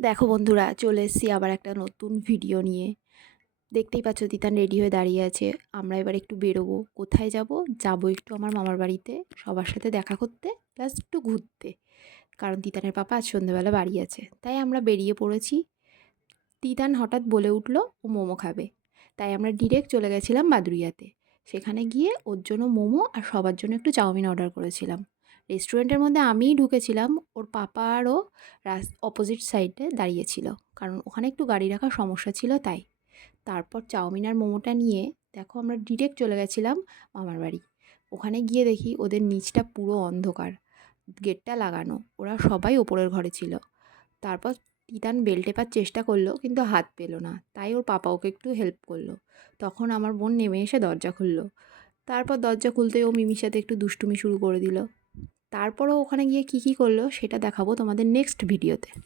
দেখো বন্ধুরা, চলে এসেছি আবার একটা নতুন ভিডিও নিয়ে। দেখতেই পাচ্ছ তিতান রেডি হয়ে দাঁড়িয়ে আছে। আমরা এবার একটু বেরোবো। কোথায় যাব? যাব একটু আমার মামার বাড়িতে সবার সাথে দেখা করতে, প্লাস একটু ঘুরতে। কারণ তিতানের পাপা আজ সন্ধ্যেবেলা বাড়ি আছে, তাই আমরা বেরিয়ে পড়েছি। তিতান হঠাৎ বলে উঠল ও মোমো খাবে, তাই আমরা ডিরেক্ট চলে গেছিলাম বাদুড়িয়াতে। সেখানে গিয়ে ওর জন্য মোমো আর সবার জন্য একটু চাউমিন অর্ডার করেছিলাম। রেস্টুরেন্টের মধ্যে আমিই ঢুকেছিলাম, ওর পাপা আরও অপোজিট সাইডে দাঁড়িয়েছিল, কারণ ওখানে একটু গাড়ি রাখার সমস্যা ছিল তাই। তারপর চাউমিন আর মোমোটা নিয়ে দেখো আমরা ডিরেক্ট চলে গেছিলাম মামার বাড়ি। ওখানে গিয়ে দেখি ওদের নিচটা পুরো অন্ধকার, গেটটা লাগানো, ওরা সবাই ওপরের ঘরে ছিল। তারপর তিতান বেল টেপার চেষ্টা করলো কিন্তু হাত পেল না, তাই ওর পাপা ওকে একটু হেল্প করলো। তখন আমার বোন নেমে এসে দরজা খুললো। তারপর দরজা খুলতেই ও মিমির সাথে একটু দুষ্টুমি শুরু করে দিল। তারপরও ওখানে গিয়ে কী কী করলো সেটা দেখাবো তোমাদের নেক্সট ভিডিওতে।